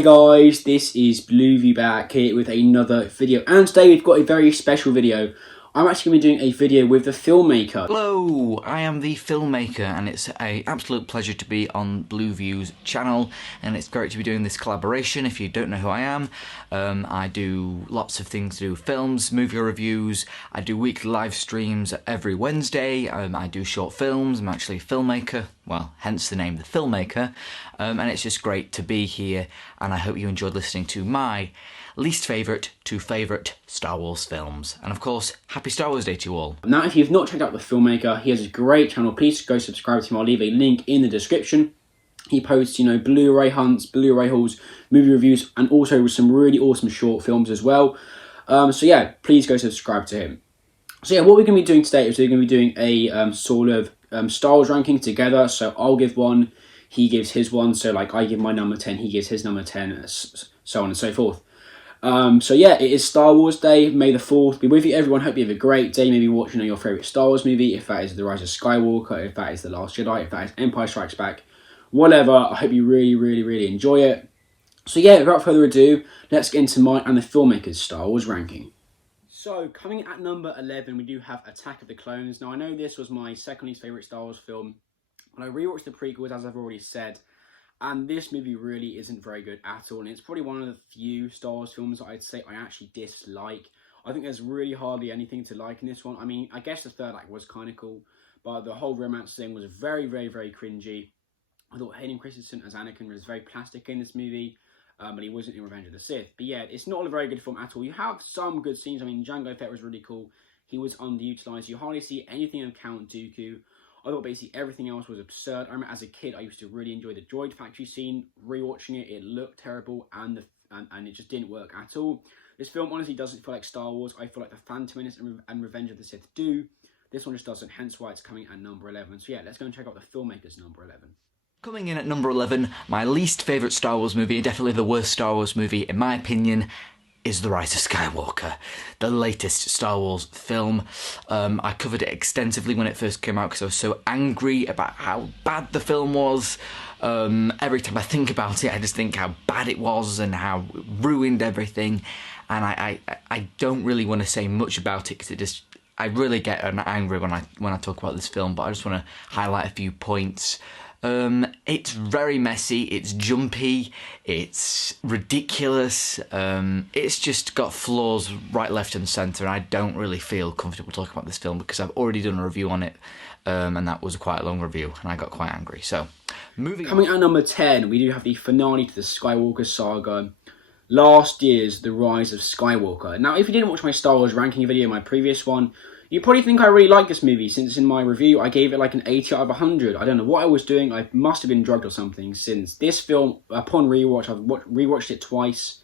Hey guys, this is Blueview back here with another video, and today we've got a very special video. I'm actually going to be doing a video with the Filmmaker. Hello, I am the Filmmaker, and it's an absolute pleasure to be on Blueview's channel, and it's great to be doing this collaboration. If you don't know who I am, I do lots of things to do with films, movie reviews. I do weekly live streams every Wednesday. I do short films. I'm actually a filmmaker, well, hence the name The Filmmaker, and it's just great to be here, and I hope you enjoyed listening to my least favourite to favourite Star Wars films. And of course, happy Star Wars Day to you all. Now, if you've not checked out the Filmmaker, he has a great channel. Please go subscribe to him. I'll leave a link in the description. He posts, Blu-ray hunts, Blu-ray hauls, movie reviews, and also some really awesome short films as well. So yeah, please go subscribe to him. So yeah, what we're going to be doing today is we're going to be doing a sort of Star Wars ranking together. So I'll give one, he gives his one. So like I give my number 10, he gives his number 10, so on and so forth. So yeah, it is Star Wars Day, May the 4th be with you everyone. Hope you have a great day, maybe watching your favourite Star Wars movie, if that is The Rise of Skywalker, if that is The Last Jedi, if that is Empire Strikes Back, whatever. I hope you really enjoy it. So yeah, without further ado, let's get into mine and the Filmmaker's Star Wars ranking. So coming at number 11, we do have Attack of the Clones. Now I know this was my second least favourite Star Wars film, but I rewatched the prequels, as I've already said. And this movie really isn't very good at all. And it's probably one of the few Star Wars films that I'd say I actually dislike. I think there's really hardly anything to like in this one. I mean, I guess the third act was kind of cool, but the whole romance thing was very cringy. I thought Hayden Christensen as Anakin was very plastic in this movie, but he wasn't in Revenge of the Sith. But yeah, it's not a very good film at all. You have some good scenes. I mean, Jango Fett was really cool. He was underutilized. You hardly see anything of Count Dooku. I thought basically everything else was absurd. I remember as a kid, I used to really enjoy the droid factory scene. Rewatching it, it looked terrible, and it just didn't work at all. This film honestly doesn't feel like Star Wars. I feel like the Phantom Menace and Revenge of the Sith do. This one just doesn't, hence why it's coming at number 11. So yeah, let's go and check out the Filmmaker's number 11. Coming in at number 11, my least favourite Star Wars movie, and definitely the worst Star Wars movie in my opinion, is The Rise of Skywalker, the latest Star Wars film. I covered it extensively when it first came out because I was so angry about how bad the film was. Every time I think about it, I just think how bad it was and how it ruined everything. And I don't really want to say much about it because I really get angry when I talk about this film. But I just want to highlight a few points. It's very messy, it's jumpy, it's ridiculous, it's just got flaws right, left and centre, and I don't really feel comfortable talking about this film because I've already done a review on it, and that was quite a long review, and I got quite angry. So, Coming at number 10, we do have the finale to the Skywalker saga, last year's The Rise of Skywalker. Now, if you didn't watch my Star Wars ranking video, my previous one, you probably think I really like this movie, since in my review I gave it like an 80 out of 100. I don't know what I was doing, I must have been drugged or something, since this film, upon rewatch, I've rewatched it twice.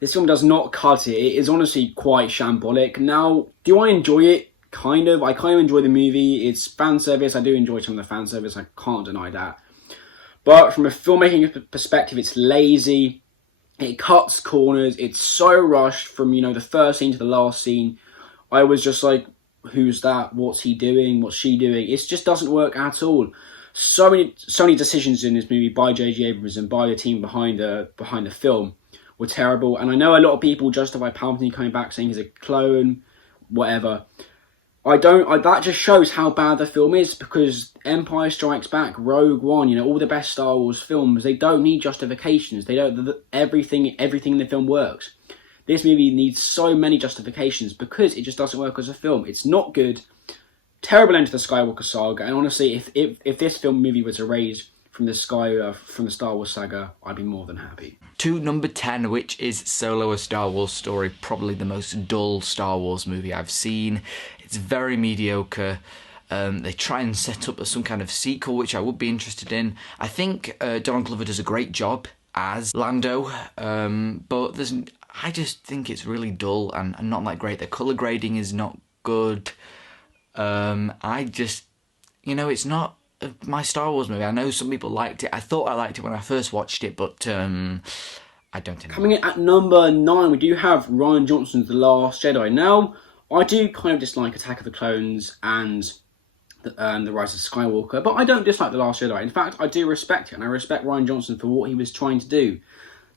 This film does not cut it. It is honestly quite shambolic. Now, do I enjoy it? Kind of. I kind of enjoy the movie. It's fan service. I do enjoy some of the fan service, I can't deny that. But from a filmmaking perspective, it's lazy. It cuts corners. It's so rushed from, the first scene to the last scene. I was just like, who's that? What's he doing? What's she doing? It just doesn't work at all. So many decisions in this movie by J.J. Abrams and by the team behind the film were terrible. And I know a lot of people justify Palpatine coming back saying he's a clone, whatever. That just shows how bad the film is, because Empire Strikes Back, Rogue One, all the best Star Wars films, they don't need justifications. They don't. Everything in the film works. This movie needs so many justifications because it just doesn't work as a film. It's not good. Terrible end to the Skywalker saga. And honestly, if this movie was erased from the Star Wars saga, I'd be more than happy. To number 10, which is Solo: A Star Wars Story, probably the most dull Star Wars movie I've seen. It's very mediocre. They try and set up some kind of sequel, which I would be interested in. I think Donald Glover does a great job as Lando, but I just think it's really dull and not that great. The colour grading is not good. It's not my Star Wars movie. I know some people liked it. I thought I liked it when I first watched it, but I don't think. Coming in at number 9, we do have Rian Johnson's The Last Jedi. Now, I do kind of dislike Attack of the Clones and The Rise of Skywalker, but I don't dislike The Last Jedi. In fact, I do respect it, and I respect Rian Johnson for what he was trying to do.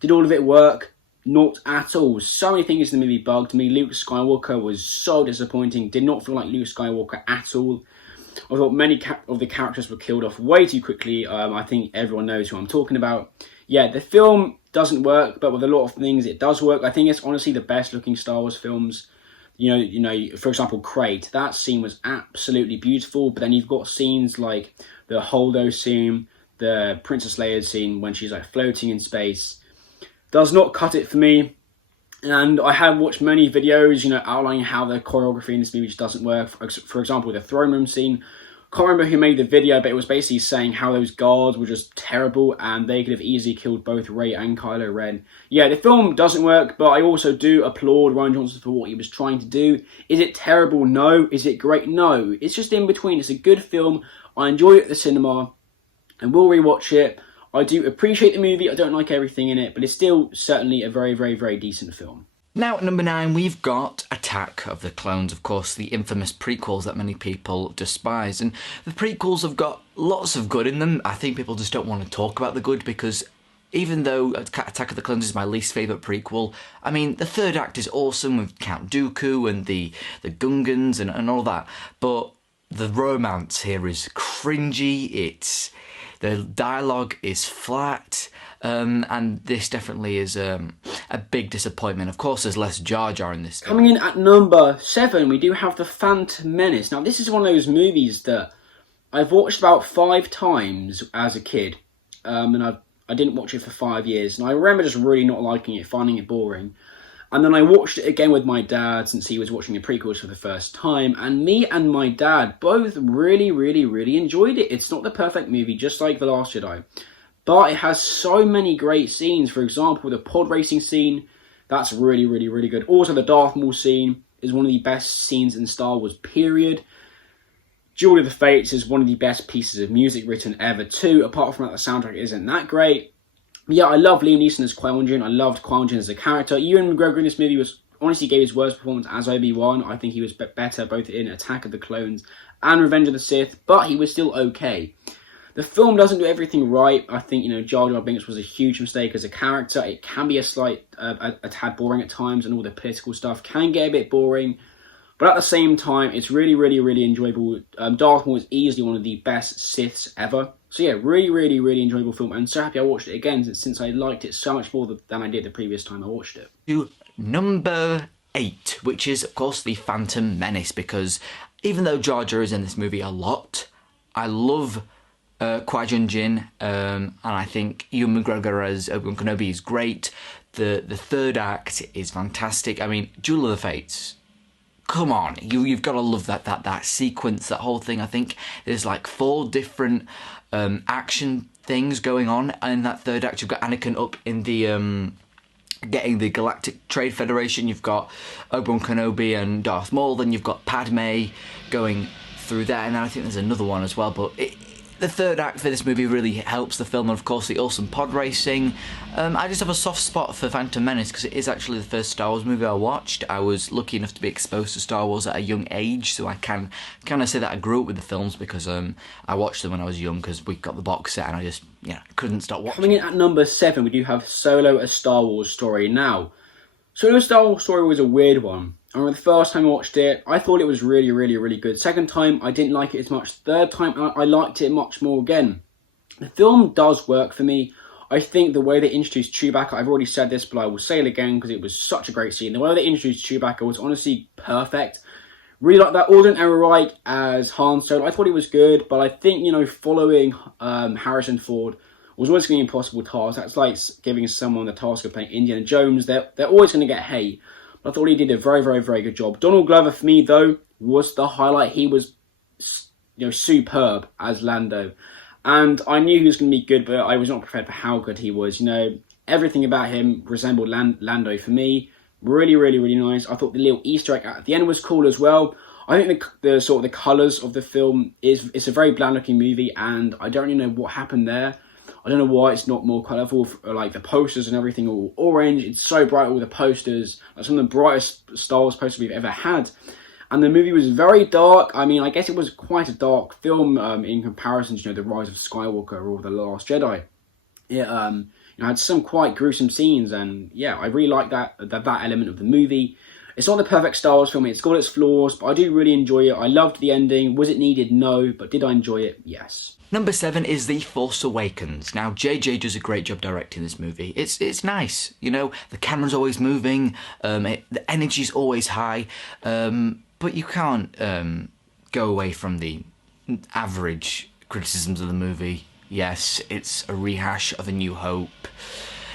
Did all of it work? Not at all. So many things in the movie bugged me. Luke Skywalker was so disappointing. Did not feel like Luke Skywalker at all. I thought many of the characters were killed off way too quickly. I think everyone knows who I'm talking about. Yeah, the film doesn't work, but with a lot of things it does work. I think it's honestly the best looking Star Wars films. You know, for example, Crate. That scene was absolutely beautiful, but then you've got scenes like the Holdo scene, the Princess Leia scene when she's like floating in space. Does not cut it for me. And I have watched many videos, outlining how the choreography in this movie just doesn't work. For example, the throne room scene. Can't remember who made the video, but it was basically saying how those guards were just terrible and they could have easily killed both Rey and Kylo Ren. Yeah, the film doesn't work, but I also do applaud Rian Johnson for what he was trying to do. Is it terrible? No. Is it great? No. It's just in between. It's a good film. I enjoy it at the cinema and will rewatch it. I do appreciate the movie. I don't like everything in it, but it's still certainly a very, very, very decent film. Now at number 9, we've got Attack of the Clones, of course, the infamous prequels that many people despise. And the prequels have got lots of good in them. I think people just don't want to talk about the good because even though Attack of the Clones is my least favourite prequel, I mean, the third act is awesome with Count Dooku and the Gungans and all that. But the romance here is cringy, the dialogue is flat, and this definitely is a big disappointment. Of course, there's less Jar Jar in this. Coming in at number 7, we do have The Phantom Menace. Now, this is one of those movies that I've watched about 5 times as a kid, and I didn't watch it for 5 years, and I remember just really not liking it, finding it boring. And then I watched it again with my dad since he was watching the prequels for the first time. And me and my dad both really, really, really enjoyed it. It's not the perfect movie, just like The Last Jedi. But it has so many great scenes. For example, the pod racing scene, that's really, really, really good. Also, the Darth Maul scene is one of the best scenes in Star Wars, period. Duel of the Fates is one of the best pieces of music written ever too. Apart from that, the soundtrack isn't that great. Yeah, I love Liam Neeson as Qui-Gon Jinn. I loved Qui-Gon Jinn as a character. Ewan McGregor in this movie honestly gave his worst performance as Obi-Wan. I think he was better both in Attack of the Clones and Revenge of the Sith, but he was still okay. The film doesn't do everything right. I think, Jar Jar Binks was a huge mistake as a character. It can be a tad boring at times, and all the political stuff can get a bit boring. But at the same time, it's really, really, really enjoyable. Darth Maul is easily one of the best Siths ever. So yeah, really, really, really enjoyable film. And so happy I watched it again since I liked it so much more than I did the previous time I watched it. To number 8, which is, of course, The Phantom Menace. Because even though Jar Jar is in this movie a lot, I love Qui-Gon Jinn. And I think Ewan McGregor as Obi-Wan Kenobi is great. The third act is fantastic. I mean, Duel of the Fates. Come on, you've got to love that sequence, that whole thing. I think there's like 4 different action things going on in that third act. You've got Anakin up in the getting the Galactic Trade Federation. You've got Obi-Wan Kenobi and Darth Maul. Then you've got Padme going through that, and then I think there's another one as well. But the third act for this movie really helps the film, and of course the awesome pod racing. I just have a soft spot for Phantom Menace because it is actually the first Star Wars movie I watched. I was lucky enough to be exposed to Star Wars at a young age, so I can kind of say that I grew up with the films because I watched them when I was young because we got the box set and I just couldn't stop watching. Coming in at number 7, we do have Solo: A Star Wars Story. Now, Solo: A Star Wars Story was a weird one. I remember the first time I watched it, I thought it was really, really, really good. Second time, I didn't like it as much. Third time, I liked it much more again. The film does work for me. I think the way they introduced Chewbacca, I've already said this, but I will say it again because it was such a great scene. The way they introduced Chewbacca was honestly perfect. Really like that. Alden Ehrenreich as Han Solo. I thought he was good, but I think, following Harrison Ford was always going to be an impossible task. That's like giving someone the task of playing Indiana Jones. They're always going to get hate. I thought he did a very, very, very good job. Donald Glover, for me, though, was the highlight. He was, superb as Lando. And I knew he was going to be good, but I was not prepared for how good he was. Everything about him resembled Lando for me. Really, really, really nice. I thought the little Easter egg at the end was cool as well. I think the sort of the colours of the film it's a very bland-looking movie, and I don't really know what happened there. I don't know why it's not more colourful, like the posters and everything all orange. It's so bright, all the posters. Like some of the brightest Star Wars posters we've ever had. And the movie was very dark. I mean, I guess it was quite a dark film in comparison to, The Rise of Skywalker or The Last Jedi. You know, had some quite gruesome scenes, and yeah, I really like that element of the movie. It's not the perfect Star Wars film, it's got its flaws, but I do really enjoy it. I loved the ending. Was it needed? No. But did I enjoy it? Yes. Number 7 is The Force Awakens. Now, JJ does a great job directing this movie. It's nice, you know, the camera's always moving, the energy's always high, but you can't go away from the average criticisms of the movie. Yes, it's a rehash of A New Hope.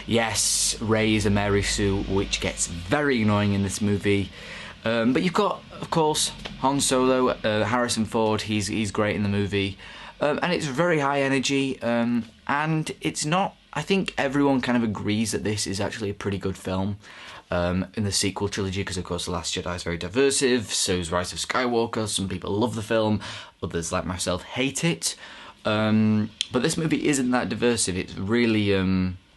Yes, Rey is a Mary Sue, which gets very annoying in this movie. But you've got, of course, Han Solo, Harrison Ford, he's great in the movie. And it's very high energy, and it's not... I think everyone kind of agrees that this is actually a pretty good film in the sequel trilogy, because, of course, The Last Jedi is very diversive, so is Rise of Skywalker. Some people love the film, others, like myself, hate it. But this movie isn't that diversive. It's really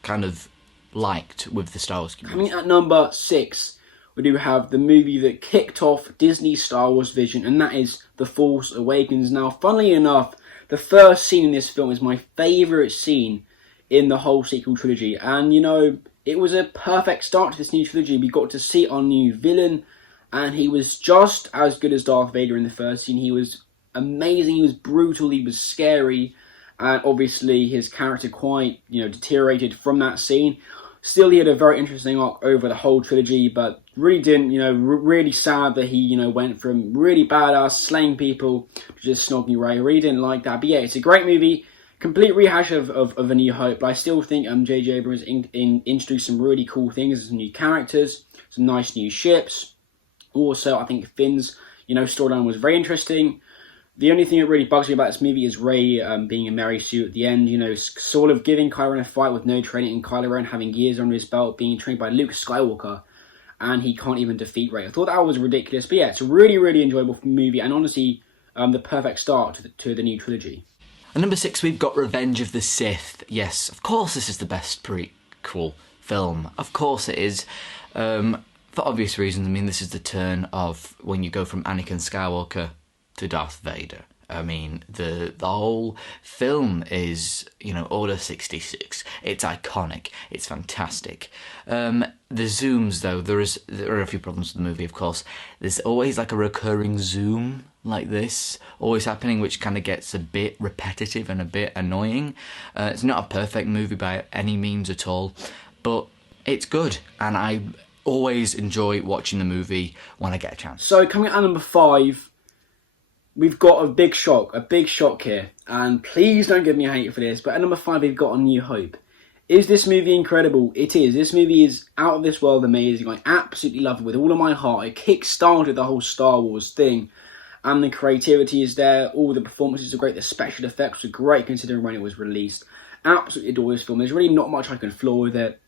kind of liked with the Star Wars community. Coming at number 6, we do have the movie that kicked off Disney's Star Wars vision, and that is The Force Awakens. Now, funnily enough, the first scene in this film is my favourite scene in the whole sequel trilogy, and you know, it was a perfect start to this new trilogy. We got to see our new villain, and he was just as good as Darth Vader in the first scene. He was amazing, he was brutal, he was scary, and obviously his character quite, you know, deteriorated from that scene. Still, he had a very interesting arc over the whole trilogy, but really didn't, you know, really sad that he, you know, went from really badass, slaying people, to just snogging Rey. Really didn't like that. But yeah, it's a great movie, complete rehash of A New Hope, but I still think J.J. Abrams introduced some really cool things, some new characters, some nice new ships. Also, I think Finn's, you know, storyline was very interesting. The only thing that really bugs me about this movie is Rey being a Mary Sue at the end, you know, sort of giving Kylo Ren a fight with no training, and Kylo Ren having years under his belt, being trained by Luke Skywalker, and he can't even defeat Rey. I thought that was ridiculous, but yeah, it's a really, really enjoyable movie, and honestly, the perfect start to the new trilogy. At number 6, we've got Revenge of the Sith. Yes, of course this is the best prequel film. Of course it is. For obvious reasons. I mean, this is the turn of when you go from Anakin Skywalker to Darth Vader. I mean, the whole film is, you know, Order 66. It's iconic. It's fantastic. The zooms, though, there are a few problems with the movie, of course. There's always like a recurring zoom like this, always happening, which kind of gets a bit repetitive and a bit annoying. It's not a perfect movie by any means at all, but it's good, and I always enjoy watching the movie when I get a chance. So, coming at number 5, we've got a big shock here, and please don't give me hate for this, but at number 5 we've got A New Hope. Is this movie incredible? It is. This movie is out of this world amazing. I absolutely love it with all of my heart. It kick-started the whole Star Wars thing, and the creativity is there, all the performances are great, the special effects were great considering when it was released. Absolutely adore this film. There's really not much I can flaw with it,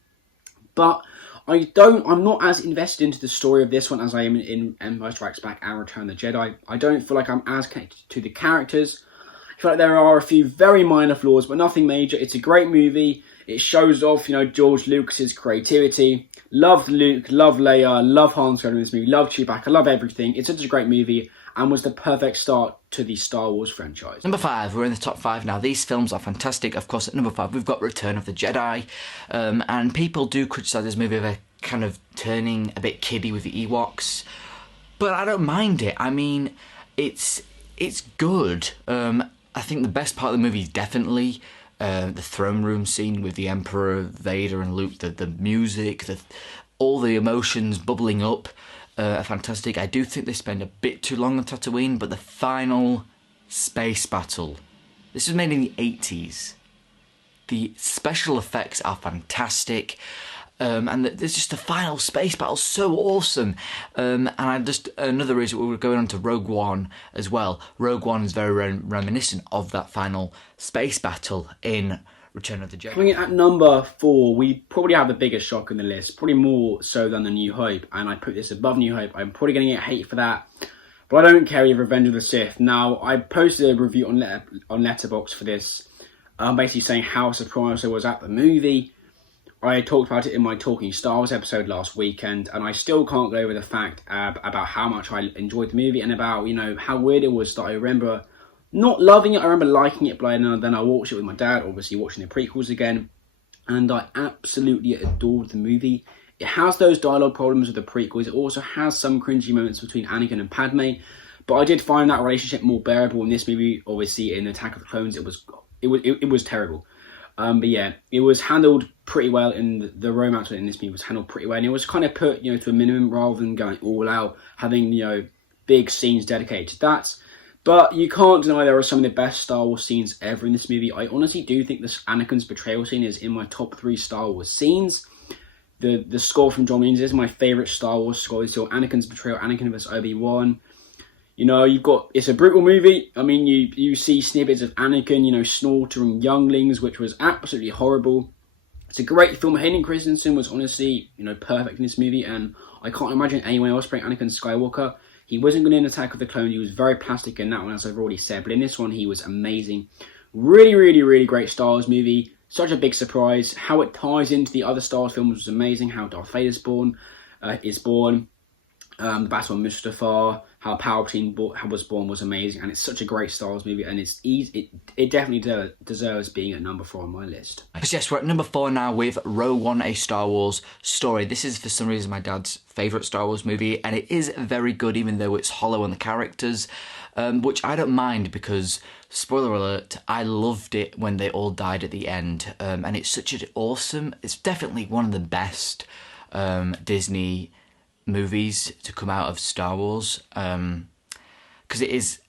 but I'm not as invested into the story of this one as I am in Empire Strikes Back and Return of the Jedi. I don't feel like I'm as connected to the characters. I feel like there are a few very minor flaws, but nothing major. It's a great movie. It shows off, you know, George Lucas's creativity. Love Luke, love Leia, love Han Solo in this movie, love Chewbacca, love everything. It's such a great movie, and was the perfect start to the Star Wars franchise. Number 5, we're in the top 5 now. These films are fantastic. Of course, at number 5, we've got Return of the Jedi. And people do criticise this movie for kind of turning a bit kiddie with the Ewoks. But I don't mind it. I mean, it's good. I think the best part of the movie is definitely the throne room scene with the Emperor, Vader and Luke. The music, all the emotions bubbling up. Are fantastic. I do think they spend a bit too long on Tatooine, but the final space battle, this was made in the 80s. The special effects are fantastic, and there's just the final space battle so awesome. And another reason we were going on to Rogue One as well. Rogue One is very reminiscent of that final space battle in Return of the Jedi. Coming in at number 4, we probably have the biggest shock in the list, probably more so than The New Hope, and I put this above New Hope. I'm probably going to get hate for that, but I don't care with Revenge of the Sith. Now, I posted a review on Letterboxd for this, basically saying how surprised I was at the movie. I talked about it in my Talking Star Wars episode last weekend, and I still can't get over the fact about how much I enjoyed the movie, and about, you know, how weird it was that I remember not loving it. I remember liking it, but then I watched it with my dad, obviously watching the prequels again. and I absolutely adored the movie. It has those dialogue problems with the prequels. It also has some cringy moments between Anakin and Padme, but I did find that relationship more bearable in this movie. Obviously, in Attack of the Clones, it was terrible. But yeah, it was handled pretty well, in the romance in this movie was handled pretty well, and it was kind of put, to a minimum rather than going all out, having, big scenes dedicated to that. But you can't deny there are some of the best Star Wars scenes ever in this movie. I honestly do think this Anakin's betrayal scene is in my top 3 Star Wars scenes. The score from John Williams is my favourite Star Wars score. It's still Anakin's betrayal, Anakin vs Obi-Wan. It's a brutal movie. I mean, you see snippets of Anakin, slaughtering younglings, which was absolutely horrible. It's a great film. Hayden Christensen was honestly, perfect in this movie, and I can't imagine anyone else playing Anakin Skywalker. He wasn't good in Attack of the Clones. He was very plastic in that one, as I've already said, but in this one, he was amazing. Really, really, really great Star Wars movie. Such a big surprise. How it ties into the other Star Wars films was amazing. How Darth Vader is born. The Battle of Mustafar, how Palpatine was born was amazing, and it's such a great Star Wars movie, and it's easy. It definitely deserves being at number 4 on my list. Yes, we're at number 4 now with Rogue One, A Star Wars Story. This is, for some reason, my dad's favourite Star Wars movie, and it is very good, even though it's hollow on the characters, which I don't mind because, spoiler alert, I loved it when they all died at the end, and it's such an awesome, it's definitely one of the best Disney movies to come out of Star Wars, because it is,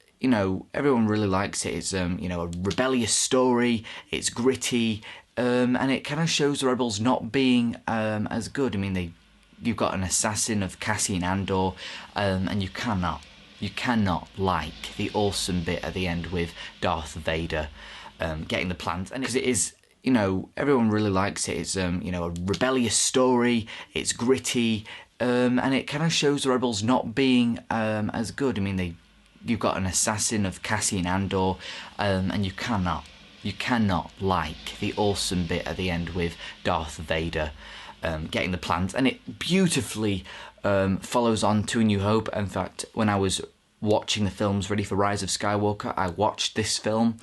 everyone really likes it. It's a rebellious story, it's gritty, and it kind of shows the rebels not being as good. I mean, you've got an assassin of Cassian Andor, and you cannot like the awesome bit at the end with Darth Vader getting the plans, and because it is, everyone really likes it. It's a rebellious story, it's gritty, and it kind of shows the rebels not being as good. I mean, you've got an assassin of Cassian Andor, and you cannot like the awesome bit at the end with Darth Vader getting the plans, and it beautifully follows on to A New Hope. In fact, when I was watching the films ready for Rise of Skywalker, I watched this film,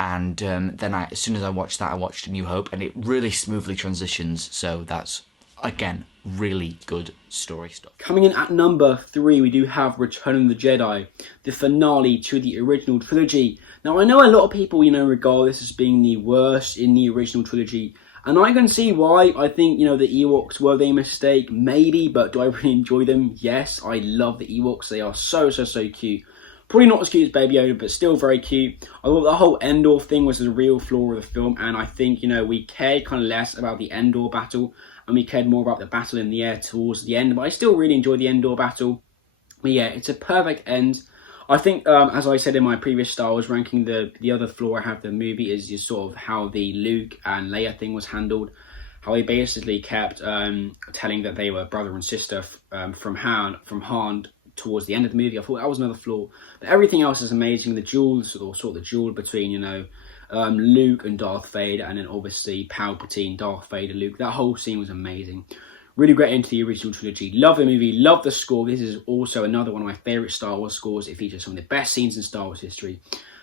and then as soon as I watched that, I watched A New Hope, and it really smoothly transitions. So that's, again, really good story stuff. Coming in at number 3, we do have Return of the Jedi, the finale to the original trilogy. Now, I know a lot of people, regard this as being the worst in the original trilogy, and I can see why. I think, the Ewoks were a mistake, maybe, but do I really enjoy them? Yes, I love the Ewoks. They are so, so, so cute. Probably not as cute as Baby Yoda, but still very cute. I thought the whole Endor thing was the real flaw of the film, and I think, we cared kind of less about the Endor battle, and we cared more about the battle in the air towards the end, but I still really enjoyed the Endor battle. But yeah, it's a perfect end. I think, as I said in my previous Star Wars ranking, the other flaw I have the movie is just sort of how the Luke and Leia thing was handled. How they basically kept telling that they were brother and sister from Han towards the end of the movie. I thought that was another flaw. But everything else is amazing. The duel, the duel between, Luke and Darth Vader, and then obviously Palpatine, Darth Vader, Luke. That whole scene was amazing. Really great into the original trilogy. Love the movie, love the score. This is also another one of my favourite Star Wars scores. It features some of the best scenes in Star Wars history.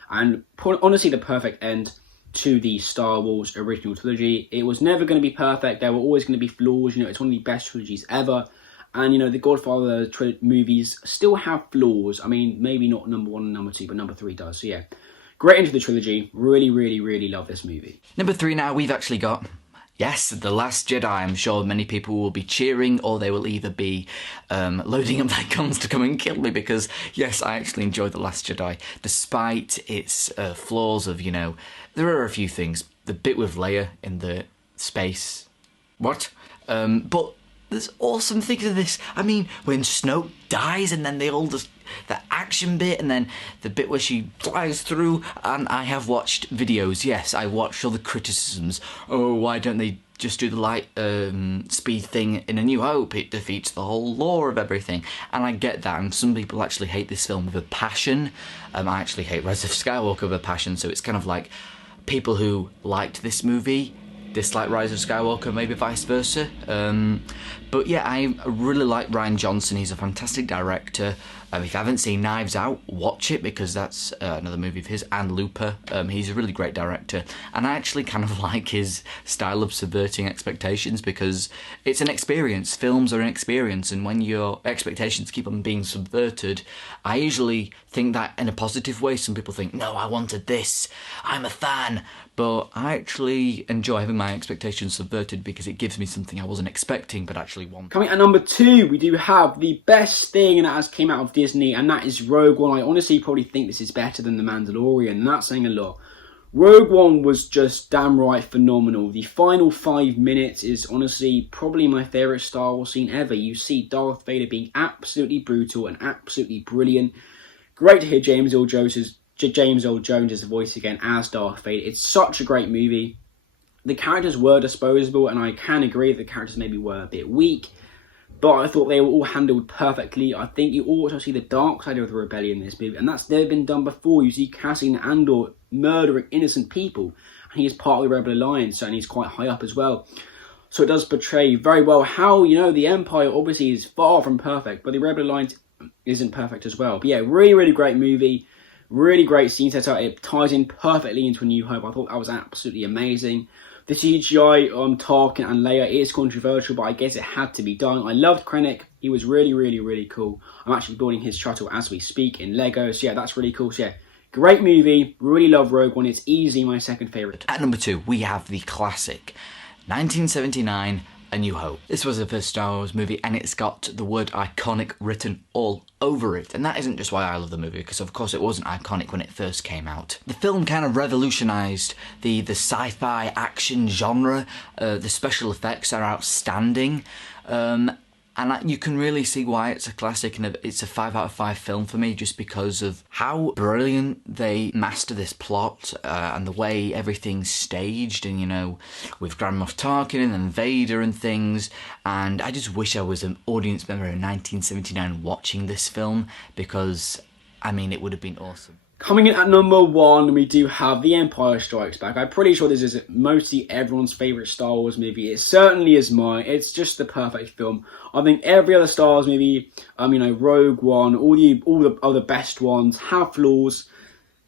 And honestly, the perfect end to the Star Wars original trilogy. It was never going to be perfect. There were always going to be flaws. It's one of the best trilogies ever. And, the Godfather movies still have flaws. I mean, maybe not number 1 and number 2, but number 3 does. So yeah, great into the trilogy. Really, really, really love this movie. Number 3 now, we've actually got, yes, The Last Jedi. I'm sure many people will be cheering, or they will either be loading up their guns to come and kill me, because, yes, I actually enjoyed The Last Jedi, despite its flaws of, there are a few things. The bit with Leia in the space. What? But there's awesome things in this. I mean, when Snoke dies, and then they all just, the action bit, and then the bit where she flies through, and I have watched videos, yes, I watched all the criticisms. Oh, why don't they just do the light speed thing in A New Hope? It defeats the whole lore of everything. And I get that, and some people actually hate this film with a passion. I actually hate Rise of Skywalker with a passion, so it's kind of like people who liked this movie dislike Rise of Skywalker, maybe vice versa. But yeah, I really like Rian Johnson. He's a fantastic director. If you haven't seen Knives Out, watch it, because that's another movie of his, and Looper. He's a really great director, and I actually kind of like his style of subverting expectations, because it's an experience. Films are an experience, and when your expectations keep on being subverted, I usually think that in a positive way. Some people think, no, I wanted this, I'm a fan, but I actually enjoy having my expectations subverted because it gives me something I wasn't expecting but actually wanted. Coming at number 2, we do have the best thing that has came out of Disney, and that is Rogue One. I honestly probably think this is better than The Mandalorian, and that's saying a lot. Rogue One was just damn right phenomenal. The final 5 minutes is honestly probably my favourite Star Wars scene ever. You see Darth Vader being absolutely brutal and absolutely brilliant. Great to hear James Earl Jones' voice again as Darth Vader. It's such a great movie. The characters were disposable, and I can agree that the characters maybe were a bit weak, but I thought they were all handled perfectly. I think you also see the dark side of the rebellion in this movie, and that's never been done before. You see Cassian Andor murdering innocent people, and he is part of the Rebel Alliance, and he's quite high up as well. So it does portray very well how, the Empire obviously is far from perfect, but the Rebel Alliance isn't perfect as well. But yeah, really, really great movie. Really great scene set out. It ties in perfectly into A New Hope. I thought that was absolutely amazing. The CGI on Tarkin and Leia is controversial, but I guess it had to be done. I loved Krennic. He was really, really, really cool. I'm actually building his shuttle as we speak in Lego. So yeah, that's really cool. So yeah, great movie. Really love Rogue One. It's easily my second favourite. At number 2, we have the classic 1979 A New Hope. This was the first Star Wars movie, and it's got the word iconic written all over it. And that isn't just why I love the movie, because of course it wasn't iconic when it first came out. The film kind of revolutionised the sci-fi action genre. The special effects are outstanding. And you can really see why it's a classic, and it's a 5 out of 5 film for me, just because of how brilliant they master this plot, and the way everything's staged, and with Grand Moff Tarkin and Vader and things. And I just wish I was an audience member in 1979 watching this film, because it would have been awesome. Coming in at number 1, we do have The Empire Strikes Back. I'm pretty sure this is mostly everyone's favourite Star Wars movie. It certainly is mine. It's just the perfect film. I think every other Star Wars movie, Rogue One, all the other best ones have flaws.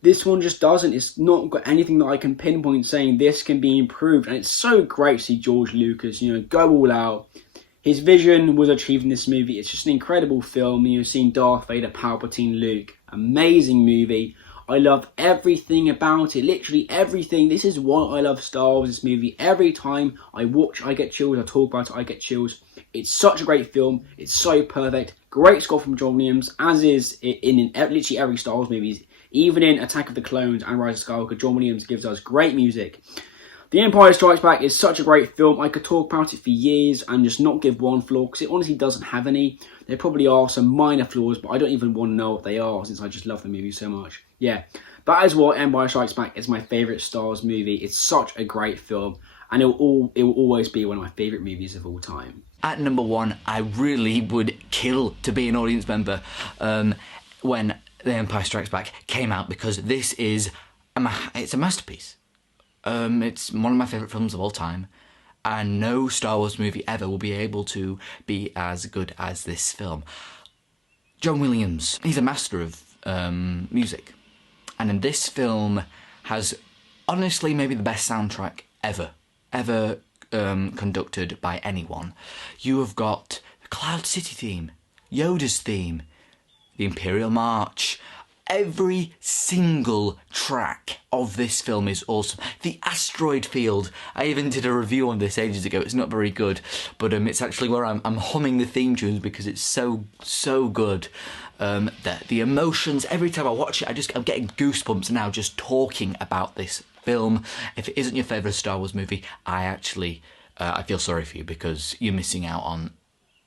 This one just doesn't. It's not got anything that I can pinpoint saying this can be improved. And it's so great to see George Lucas, go all out. His vision was achieved in this movie. It's just an incredible film. Seeing Darth Vader, Palpatine, Luke. Amazing movie. I love everything about it, literally everything. This is why I love Star Wars, this movie. Every time I watch, I get chills. I talk about it, I get chills. It's such a great film. It's so perfect. Great score from John Williams, as is in literally every Star Wars movie. Even in Attack of the Clones and Rise of Skywalker, John Williams gives us great music. The Empire Strikes Back is such a great film. I could talk about it for years and just not give one flaw, because it honestly doesn't have any. There probably are some minor flaws, but I don't even want to know what they are, since I just love the movie so much. Yeah, that is what Empire Strikes Back is my favourite Star Wars movie. It's such a great film, and it will always be one of my favourite movies of all time. At number 1, I really would kill to be an audience member when The Empire Strikes Back came out, because this is it's a masterpiece. It's one of my favourite films of all time, and no Star Wars movie ever will be able to be as good as this film. John Williams, he's a master of music, and in this film has honestly maybe the best soundtrack ever conducted by anyone. You have got the Cloud City theme, Yoda's theme, the Imperial March. Every single track of this film is awesome. The asteroid field, I even did a review on this ages ago. It's not very good, but it's actually where I'm humming the theme tunes because it's so good. The emotions, every time I watch it, I'm getting goosebumps now just talking about this film. If it isn't your favourite Star Wars movie, I feel sorry for you, because you're missing out on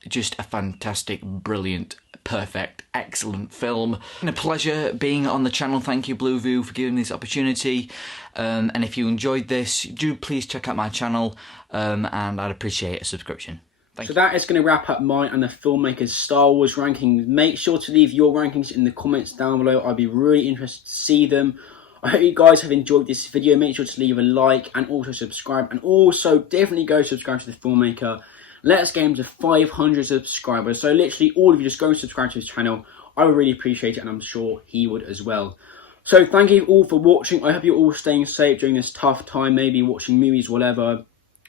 just a fantastic, brilliant, perfect, excellent film. It's been a pleasure being on the channel. Thank you, Blueview, for giving me this opportunity. And if you enjoyed this, do please check out my channel, and I'd appreciate a subscription. So that is going to wrap up mine and the Filmmaker's Star Wars rankings. Make sure to leave your rankings in the comments down below. I'd be really interested to see them. I hope you guys have enjoyed this video. Make sure to leave a like and also subscribe. And also definitely go subscribe to the Filmmaker. Let's get him to 500 subscribers. So literally all of you just go and subscribe to his channel. I would really appreciate it, and I'm sure he would as well. So thank you all for watching. I hope you're all staying safe during this tough time, maybe watching movies, whatever.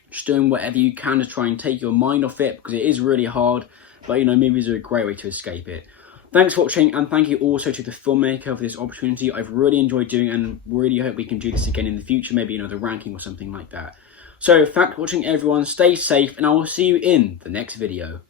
Just doing whatever you can to try and take your mind off it, because it is really hard. But, you know, movies are a great way to escape it. Thanks for watching, and thank you also to the Filmmaker for this opportunity. I've really enjoyed doing it, and really hope we can do this again in the future, maybe another ranking or something like that. So thanks for watching, everyone. Stay safe, and I will see you in the next video.